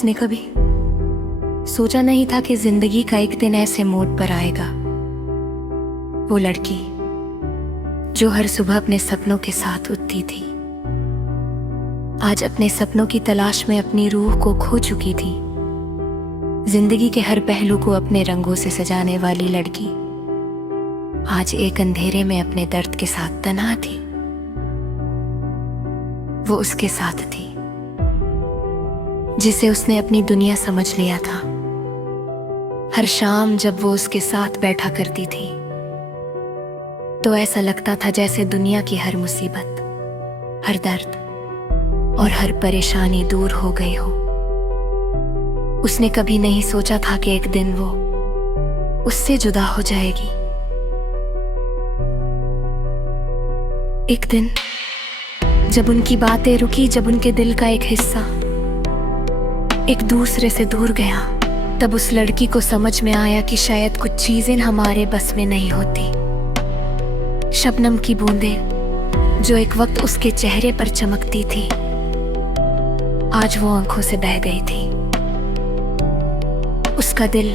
उसने कभी सोचा नहीं था कि जिंदगी का एक दिन ऐसे मोड़ पर आएगा। वो लड़की जो हर सुबह अपने सपनों के साथ उठती थी, आज अपने सपनों की तलाश में अपनी रूह को खो चुकी थी। जिंदगी के हर पहलू को अपने रंगों से सजाने वाली लड़की आज एक अंधेरे में अपने दर्द के साथ तन्हा थी। वो उसके साथ थी जिसे उसने अपनी दुनिया समझ लिया था। हर शाम जब वो उसके साथ बैठा करती थी तो ऐसा लगता था जैसे दुनिया की हर मुसीबत, हर दर्द और हर परेशानी दूर हो गई हो। उसने कभी नहीं सोचा था कि एक दिन वो उससे जुदा हो जाएगी। एक दिन जब उनकी बातें रुकी, जब उनके दिल का एक हिस्सा एक दूसरे से दूर गया, तब उस लड़की को समझ में आया कि शायद कुछ चीजें हमारे बस में नहीं होती। शबनम की बूंदें जो एक वक्त उसके चेहरे पर चमकती थी, आज वो आंखों से बह गई थी। उसका दिल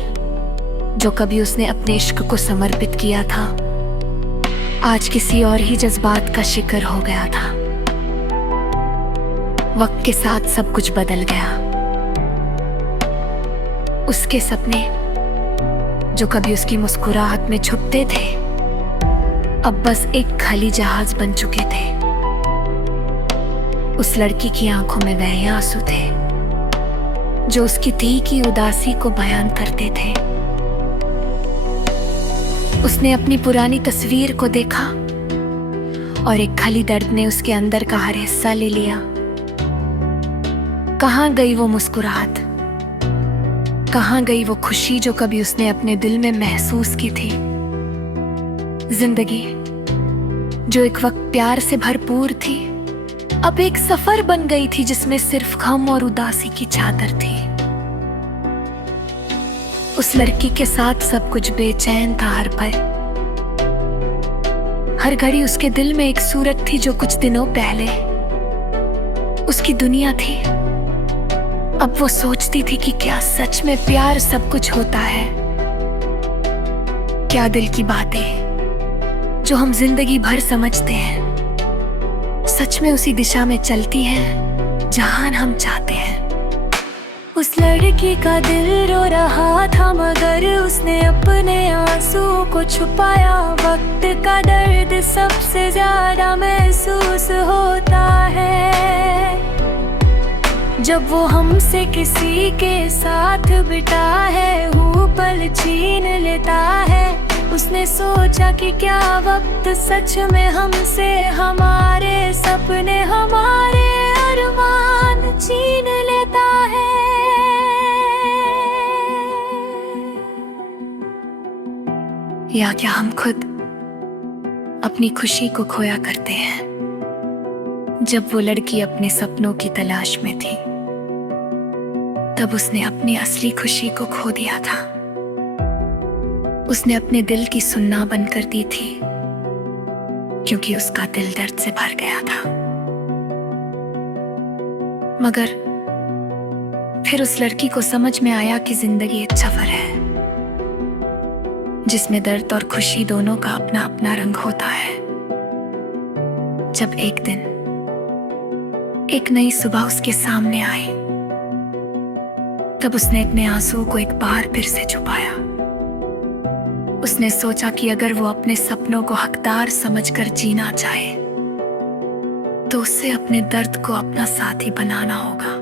जो कभी उसने अपने इश्क को समर्पित किया था, आज किसी और ही जज्बात का शिकार हो गया था। वक्त के साथ सब कुछ बदल गया। उसके सपने जो कभी उसकी मुस्कुराहट में छुपते थे, अब बस एक खाली जहाज बन चुके थे। उस लड़की की आंखों में वह आंसू थे जो उसकी दिल की उदासी को बयान करते थे। उसने अपनी पुरानी तस्वीर को देखा और एक खाली दर्द ने उसके अंदर का हर हिस्सा ले लिया। कहाँ गई वो मुस्कुराहट, कहाँ गई वो खुशी जो कभी उसने अपने दिल में महसूस की थी। जिंदगी जो एक वक्त प्यार से भरपूर थी, अब एक सफर बन गई थी जिसमें सिर्फ गम और उदासी की चादर थी। उस लड़की के साथ सब कुछ बेचैन था। हर पल, हर घड़ी उसके दिल में एक सूरत थी जो कुछ दिनों पहले उसकी दुनिया थी। अब वो सोचती थी कि क्या सच में प्यार सब कुछ होता है? क्या दिल की बातें जो हम जिंदगी भर समझते हैं सच में उसी दिशा में चलती हैं जहां हम चाहते हैं? उस लड़की का दिल रो रहा था मगर उसने अपने आंसू को छुपाया। वक्त का दर्द सबसे ज्यादा महसूस होता है जब वो हमसे किसी के साथ बिता है, वो पल छीन लेता है। उसने सोचा कि क्या वक्त सच में हमसे हमारे सपने, हमारे अरमान छीन लेता है। या क्या हम खुद अपनी खुशी को खोया करते हैं? जब वो लड़की अपने सपनों की तलाश में थी, तब उसने अपनी असली खुशी को खो दिया था। उसने अपने दिल की सुनना बंद कर दी थी क्योंकि उसका दिल दर्द से भर गया था। मगर फिर उस लड़की को समझ में आया कि जिंदगी एक सफर है जिसमें दर्द और खुशी दोनों का अपना अपना रंग होता है। जब एक दिन एक नई सुबह उसके सामने आई, तब उसने अपने आंसू को एक बार फिर से छुपाया। उसने सोचा कि अगर वो अपने सपनों को हकदार समझकर जीना चाहे तो उसे अपने दर्द को अपना साथी बनाना होगा,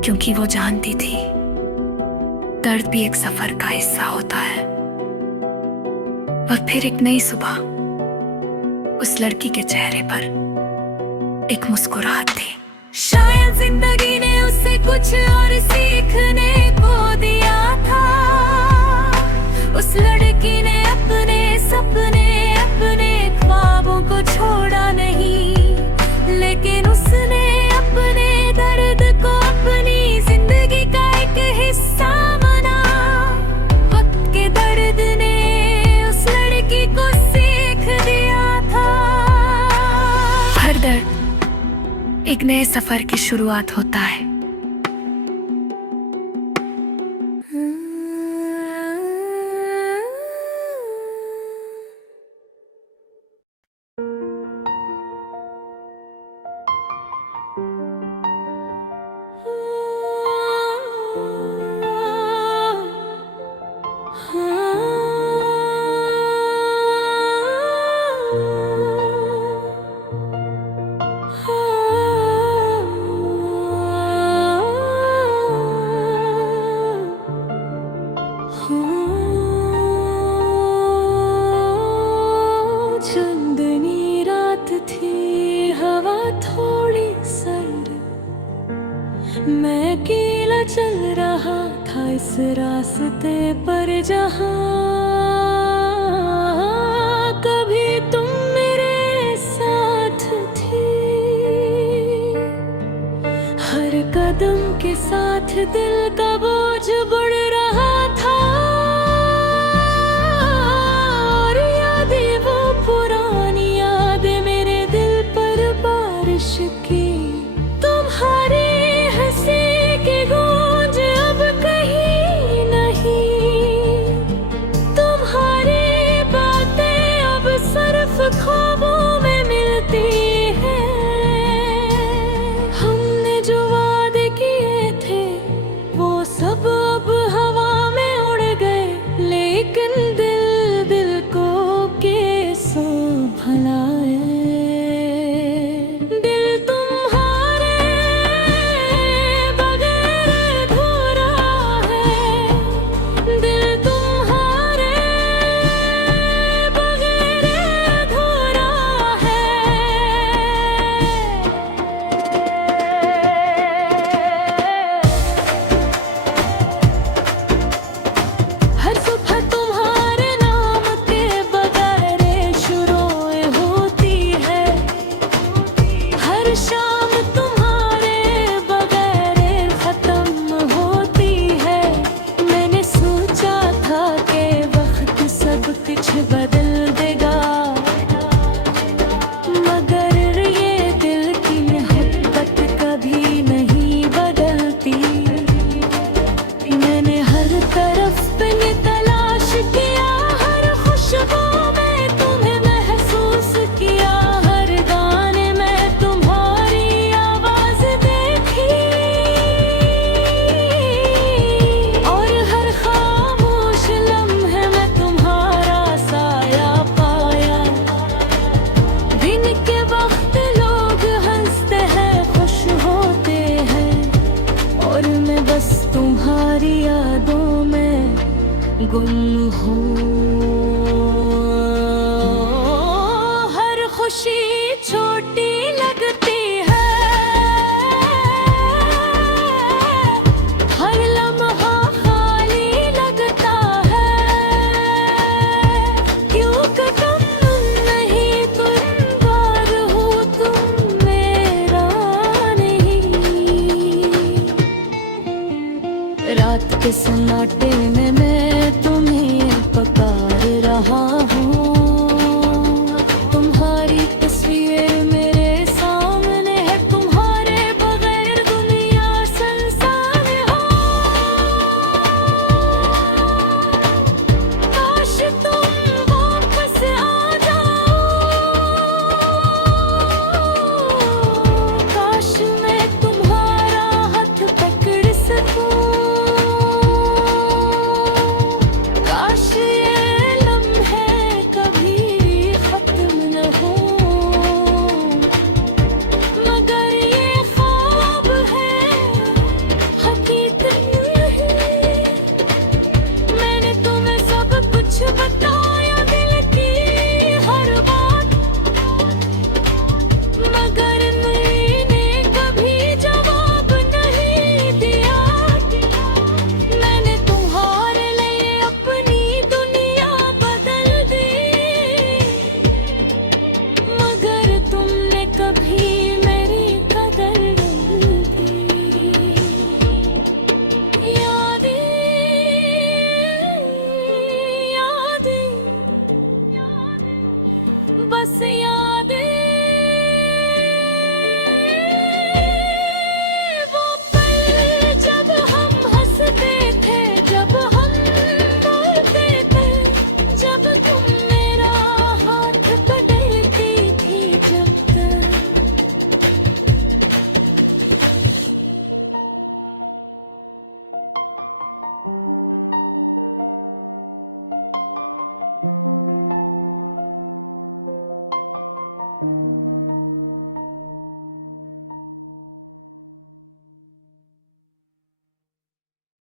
क्योंकि वो जानती थी दर्द भी एक सफर का हिस्सा होता है। और फिर एक नई सुबह उस लड़की के चेहरे पर एक मुस्कुराहट थी। शायद जिंदगी ने उसे कुछ और सीखने को दिया था। उस लड़की ने अपने सपने, अपने ख्वाबों को छोड़ा नहीं, लेकिन उसने अपने दर्द को अपनी जिंदगी का एक हिस्सा माना। वक्त के दर्द ने उस लड़की को सीख दिया था। हर दर्द एक नए सफर की शुरुआत होता है। चंदनी रात थी, हवा थोड़ी सर्द, मैं अकेला चल रहा था इस रास्ते पर जहाँ कभी तुम मेरे साथ थी। हर कदम के साथ दिल का बोझ बढ़ रहा था, और यादें वो पुरानी यादें मेरे दिल पर बारिश की। तुम्हारी हंसी की गूंज अब कहीं नहीं, तुम्हारी बातें अब सिर्फ ख्वाबों में मिलती हैं। हमने जो वादे किए थे वो सब अब हवा में उड़ गए, लेकिन दिल को कैसे भुलाए। दिल तुम्हारे बगैर अधूरा है, दिल तुम्हारे बगैर अधूरा है। हर सुबह तुम्हारे नाम के बगैर शुरुएं होती है, हर शाम तुम्हारे बगैर खत्म होती है। मैंने सोचा था कि वक्त सब कुछ बदल देगा, मगर ये दिल की मोहब्बत कभी नहीं बदलती। मैंने हर तरफ पे तलाश किया, हर खुशबू में तुम्हें महसूस किया, हर गाने में तुम्हारी आवाज देखी, और हर खामोश लम्हे में तुम्हारा साया पाया। दिन के वक्त लोग हंसते हैं, खुश होते हैं, और मैं बस तुम्हारी यादों में गुम हूँ।